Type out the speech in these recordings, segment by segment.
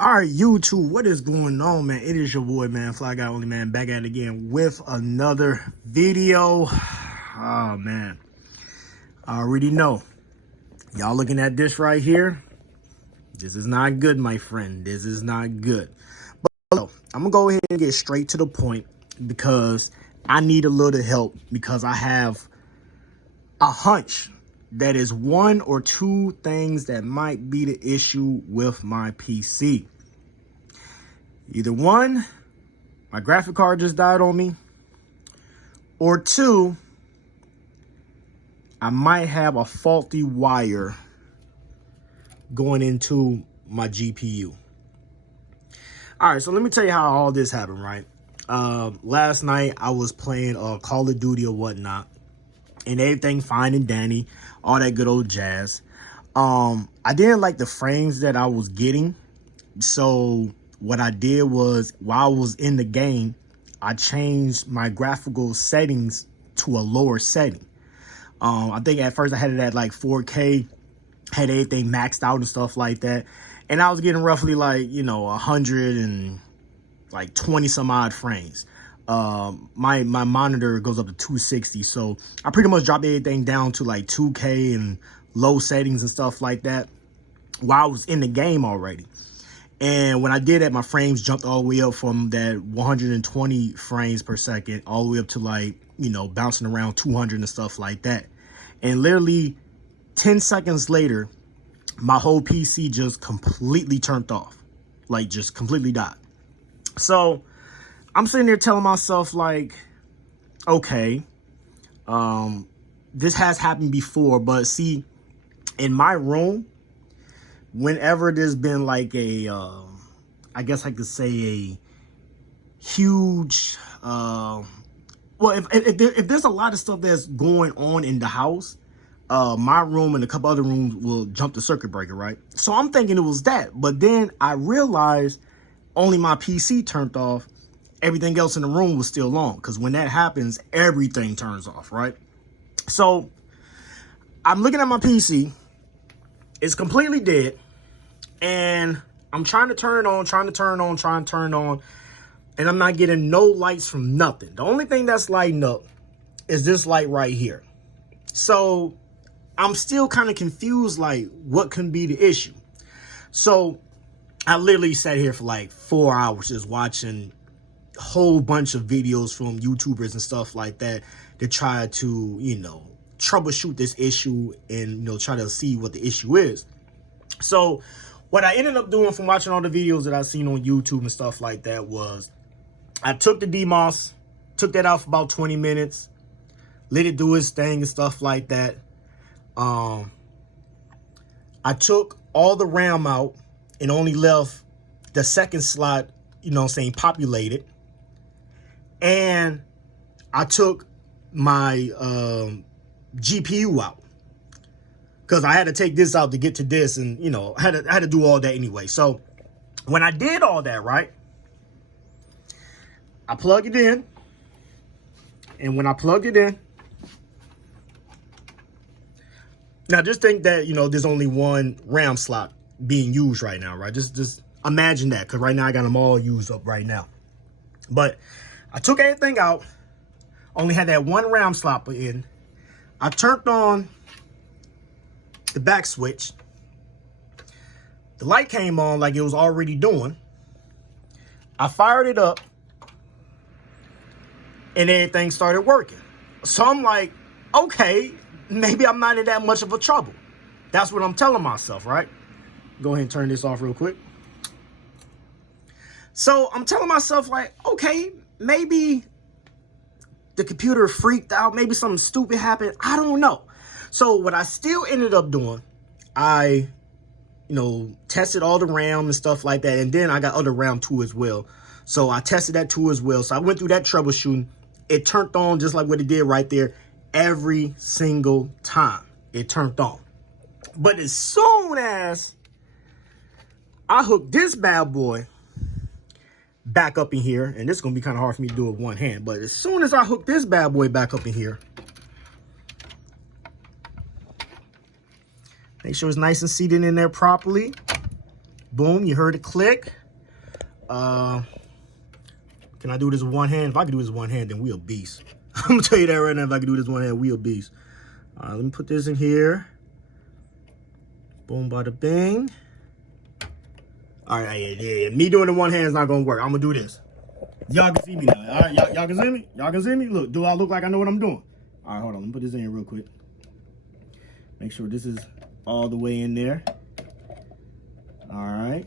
All right, YouTube, what is going on, man? It is your boy, man, Fly Guy Only, man, back at it again with another video. Oh, man, I already know. Y'all looking at this right here? This is not good, my friend. This is not good. But I'm going to go ahead and get straight to the point because I need a little help because I have a hunch that is one or two things that might be the issue with my PC. Either one, my graphic card just died on me, or two, I might have a faulty wire going into my GPU. All right, so let me tell you how all this happened, right? Last night I was playing Call of Duty or whatnot, and everything fine and dandy, all that good old jazz. I didn't like the frames that I was getting, so what I did was, while I was in the game, I changed my graphical settings to a lower setting. I think at first I had it at like 4K, had everything maxed out and stuff like that, and I was getting roughly like, 120 some odd frames. My monitor goes up to 260, so I pretty much dropped everything down to like 2K and low settings and stuff like that while I was in the game already. And when I did that, my frames jumped all the way up from that 120 frames per second all the way up to like, bouncing around 200 and stuff like that. And literally 10 seconds later, my whole PC just completely turned off, like just completely died. So I'm sitting there telling myself like, okay, this has happened before, but see, in my room, whenever there's been like a, I guess I could say a huge, well, if there's a lot of stuff that's going on in the house, my room and a couple other rooms will jump the circuit breaker, right? So I'm thinking it was that, but then I realized only my PC turned off. Everything else in the room was still on, because when that happens, everything turns off, right? So I'm looking at my PC. It's completely dead. And I'm trying to turn it on, and I'm not getting no lights from nothing. The only thing that's lighting up is this light right here. So I'm still kind of confused, like, what can be the issue? So I literally sat here for like 4 hours just watching a whole bunch of videos from YouTubers and stuff like that to try to, troubleshoot this issue and, try to see what the issue is. So what I ended up doing from watching all the videos that I've seen on YouTube and stuff like that was I took the DMOS, took that out for about 20 minutes, let it do its thing and stuff like that. I took all the RAM out and only left the second slot, populated. And I took my GPU out, because I had to take this out to get to this, and I had to do all that anyway. So when I did all that, right, I plugged it in, and when I plugged it in, now just think that there's only one RAM slot being used right now, right? Just imagine that, because right now I got them all used up right now. But I took everything out, only had that one RAM slot in. I turned on the back switch. The light came on like it was already doing. I fired it up, and everything started working. So I'm like, okay, maybe I'm not in that much of a trouble. That's what I'm telling myself, right? Go ahead and turn this off real quick. So I'm telling myself like, okay, maybe the computer freaked out. Maybe something stupid happened. I don't know. So what I still ended up doing, I, tested all the RAM and stuff like that. And then I got other RAM too as well. So I tested that too as well. So I went through that troubleshooting. It turned on just like what it did right there. Every single time it turned on. But as soon as I hooked this bad boy back up in here, and this is going to be kind of hard for me to do with one hand, but as soon as I hook this bad boy back up in here, make sure it's nice and seated in there properly. Boom, you heard it click. Can I do this with one hand? If I can do this with one hand, then we a beast. I'm gonna tell you that right now. If I can do this one hand, we a beast. All right, let me put this in here. Boom, bada bing. All right, yeah. Me doing it one hand is not gonna work. I'm gonna do this. Y'all can see me now. All right, y'all can see me? Y'all can see me? Look, do I look like I know what I'm doing? All right, hold on. Let me put this in here real quick. Make sure this is all the way in there. All right.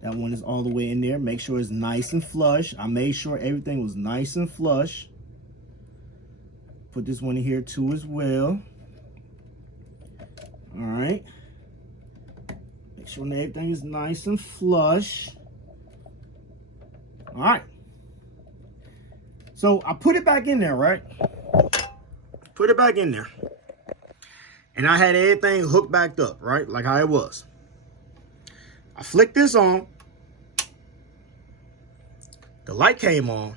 That one is all the way in there. Make sure it's nice and flush. I made sure everything was nice and flush. Put this one in here too as well. All right. Make sure everything is nice and flush. All right. So I put it back in there, right? Put it back in there. And I had everything hooked back up, right? Like how it was. I flicked this on. The light came on.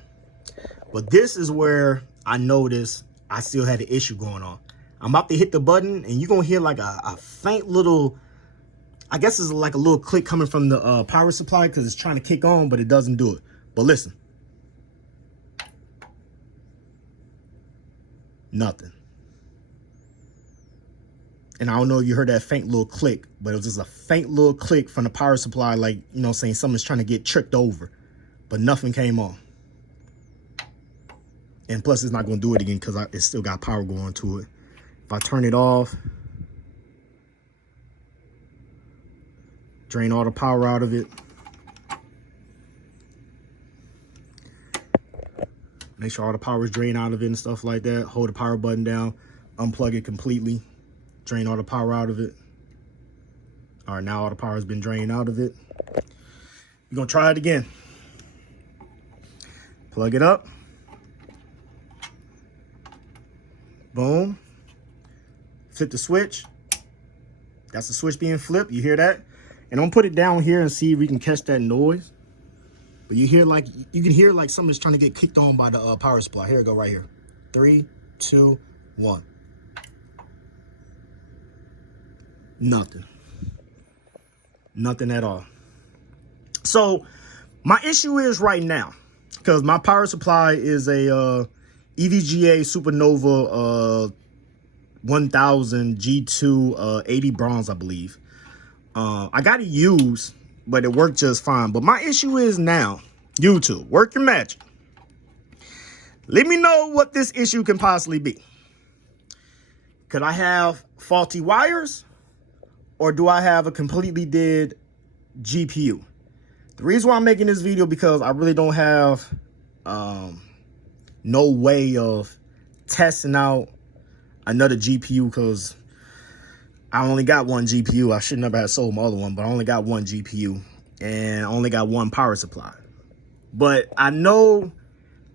But this is where I noticed I still had an issue going on. I'm about to hit the button and you're going to hear like a faint little, I guess it's like a little click coming from the power supply because it's trying to kick on, but it doesn't do it. But listen. Nothing. And I don't know if you heard that faint little click, but it was just a faint little click from the power supply, like, you know, saying someone's trying to get tricked over. But nothing came on. And plus, it's not going to do it again because it's still got power going to it. If I turn it off, drain all the power out of it. Make sure all the power is drained out of it and stuff like that. Hold the power button down, unplug it completely. Drain all the power out of it. All right, now all the power has been drained out of it. We're gonna try it again. Plug it up. Boom. Flip the switch. That's the switch being flipped. You hear that? And I'm gonna put it down here and see if we can catch that noise. But you hear like, you can hear like something's trying to get kicked on by the power supply. Here we go, right here. 3, 2, 1. Nothing. Nothing at all. So my issue is right now, because my power supply is a EVGA Supernova 1000 G2 80 bronze, I believe. I got it used, but it worked just fine. But my issue is now, YouTube, work your magic. Let me know what this issue can possibly be. Could I have faulty wires? Or do I have a completely dead GPU? The reason why I'm making this video because I really don't have no way of testing out another GPU because I only got one GPU. I should never have sold my other one, but I only got one GPU and I only got one power supply. But I know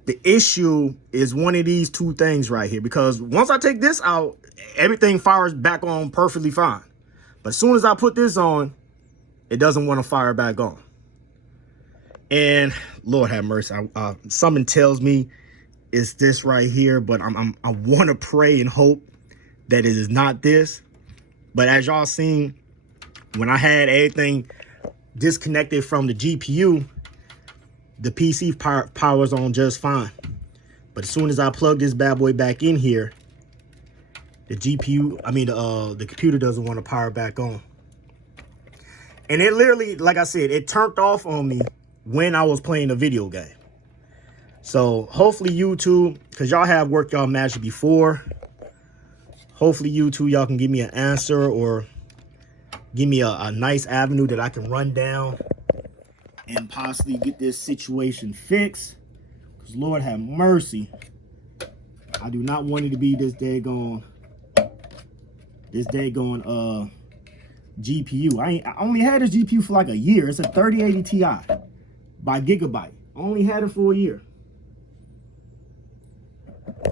the issue is one of these two things right here, because once I take this out, everything fires back on perfectly fine. But as soon as I put this on, it doesn't want to fire back on. And Lord have mercy, something tells me it's this right here, but I want to pray and hope that it is not this. But as y'all seen, when I had everything disconnected from the GPU, the PC powers on just fine. But as soon as I plug this bad boy back in here, the GPU, the computer doesn't want to power back on. And it literally, like I said, it turned off on me when I was playing a video game. So hopefully YouTube, because y'all have worked y'all magic before, hopefully YouTube, y'all can give me an answer or give me a nice avenue that I can run down and possibly get this situation fixed. Because Lord have mercy, I do not want it to be this daggone GPU. I only had this GPU for like a year. It's a 3080 Ti by Gigabyte. I only had it for a year.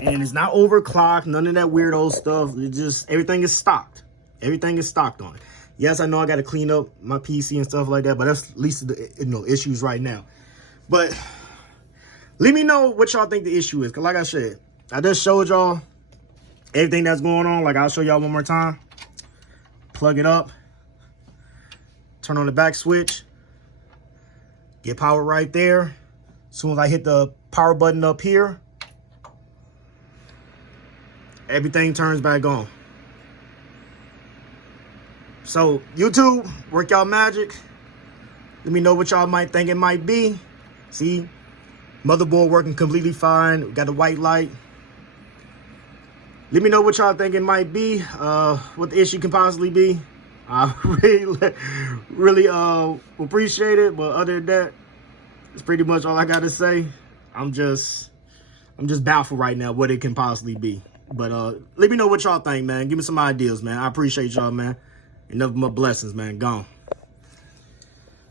And it's not overclocked, none of that weirdo stuff. It just, everything is stocked. Everything is stocked on it. Yes, I know I got to clean up my PC and stuff like that, but that's at least the issues right now. But let me know what y'all think the issue is. Because like I said, I just showed y'all everything that's going on. Like I'll show y'all one more time. Plug it up. turn on the back switch, get power right there. As soon as I hit the power button up here, everything turns back on. So YouTube, work y'all magic. Let me know what y'all might think it might be. See, motherboard working completely fine. We got the white light. Let me know what y'all think it might be. What the issue can possibly be. I really appreciate it. But other than that, it's pretty much all I gotta say. I'm just baffled right now what it can possibly be. But let me know what y'all think, man. Give me some ideas, man. I appreciate y'all, man. Enough of my blessings, man. Gone.